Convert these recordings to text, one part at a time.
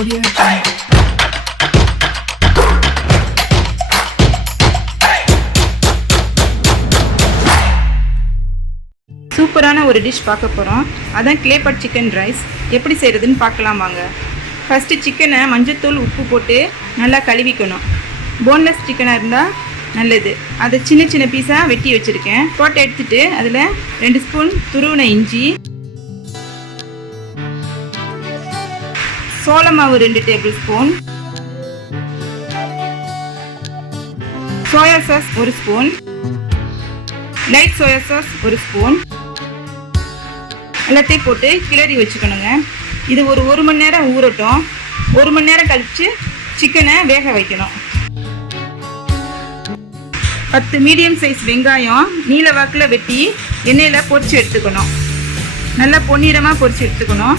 Audio Jungle. சூப்பரான ஒரு dish பார்க்க போகிறோம். அதான் கிளேபாட் சிக்கன் ரைஸ். எப்படி செய்கிறதுன்னு பார்க்கலாம் வாங்க. ஃபஸ்ட்டு சிக்கனை மஞ்சத்தூள் உப்பு போட்டு நல்லா கழுவிக்கணும். போன்லெஸ் சிக்கனாக இருந்தால் நல்லது. அதை சின்ன சின்ன பீஸாக வெட்டி வச்சுருக்கேன். போட்டு எடுத்துகிட்டு அதில் 2 ஸ்பூன் துருவின இஞ்சி, சோள மாவு 2 table spoon, soya sauce 1 spoon, light soya sauce 1 spoon எல்லாத்தையும் போட்டு கிளறி வச்சுக்கணுங்க. இது ஒரு 1 மணி நேரம் ஊறட்டும். 1 மணி நேரம் கழித்து சிக்கனை வேக வைக்கணும். 10 மீடியம் சைஸ் வெங்காயம் நீல வாக்கில் வெட்டி எண்ணெயில் பொரிச்சு எடுத்துக்கணும். நல்லா பொன்னிறமாக பொரிச்சு எடுத்துக்கணும்.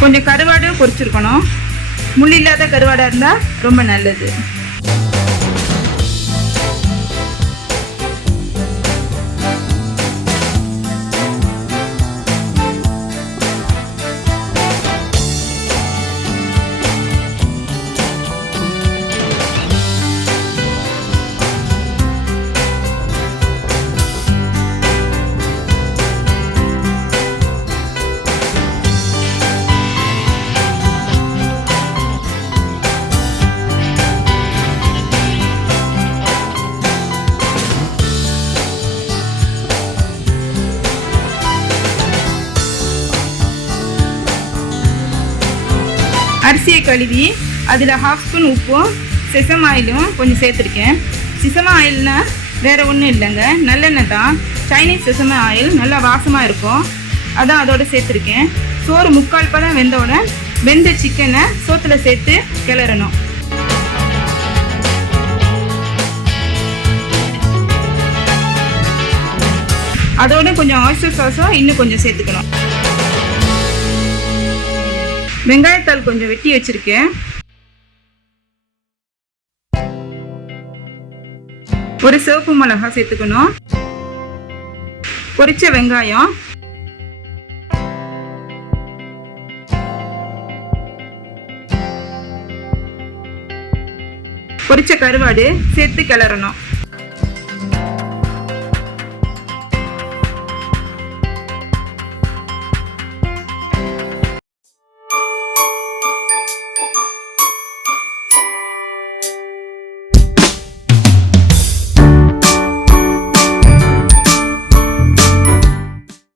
கொஞ்சம் கருவாடும் பொரிச்சிருக்கணும். முள் இல்லாத கருவாடாக இருந்தால் ரொம்ப நல்லது. அரிசியை கழுவி அதில் 1/2 ஸ்பூன் உப்பும் செசம் ஆயிலும் கொஞ்சம் சேர்த்துருக்கேன். செசம ஆயில்னா வேறு ஒன்றும் இல்லைங்க, நல்லெண்ணெய் தான். சைனீஸ் செசம ஆயில் நல்லா வாசமாக இருக்கும், அதான் அதோடு சேர்த்துருக்கேன். சோறு 3/4 பதம் வெந்தோடனே வெந்த சிக்கனை சோத்தில் சேர்த்து கிளறணும். அதோட கொஞ்சம் ஆயிஸ்டர் சாஸும் இன்னும் கொஞ்சம் சேர்த்துக்கணும். வெங்காயத்தாள் கொஞ்சம் வெட்டி வச்சிருக்கேன். ஒரு சிவப்பு மிளகாய் சேர்த்துக்கணும். பொரிச்ச வெங்காயம், பொரிச்ச கருவாடு சேர்த்து கிளறணும்.